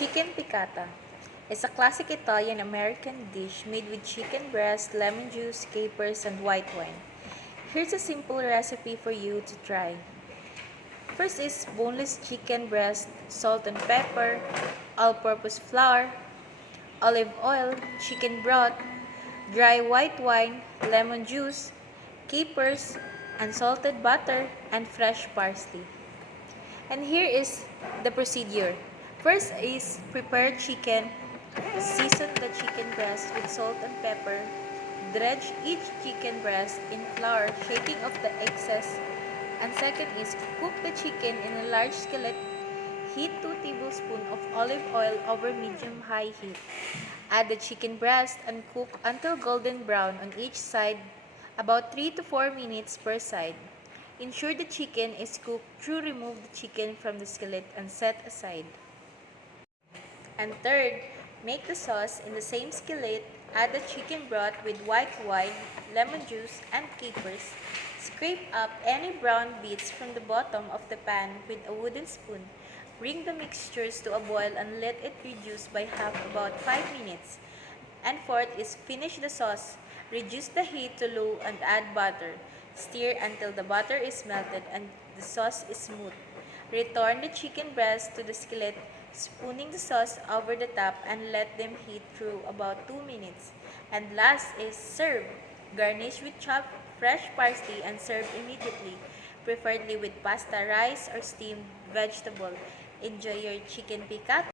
Chicken piccata is a classic Italian-American dish made with chicken breast, lemon juice, capers, and white wine. Here's a simple recipe for you to try. First is boneless chicken breast, salt and pepper, all-purpose flour, olive oil, chicken broth, dry white wine, lemon juice, capers, unsalted butter, and fresh parsley. And here is the procedure. First is prepare chicken. Season the chicken breast with salt and pepper. Dredge each chicken breast in flour, shaking off the excess. And second is cook the chicken in a large skillet. Heat 2 tablespoons of olive oil over medium-high heat. Add the chicken breast and cook until golden brown on each side, about 3 to 4 minutes per side. Ensure the chicken is cooked through remove the chicken from the skillet and set aside. And third, make the sauce in the same skillet. Add the chicken broth with white wine, lemon juice, and capers. Scrape up any brown bits from the bottom of the pan with a wooden spoon. Bring the mixtures to a boil and let it reduce by half about 5 minutes. And fourth is finish the sauce. Reduce the heat to low and add butter. Stir until the butter is melted and the sauce is smooth. Return the chicken breast to the skillet, spooning the sauce over the top and let them heat through about 2 minutes. And last is serve. Garnish with chopped fresh parsley and serve immediately, preferably with pasta, rice, or steamed vegetable. Enjoy your chicken piccata.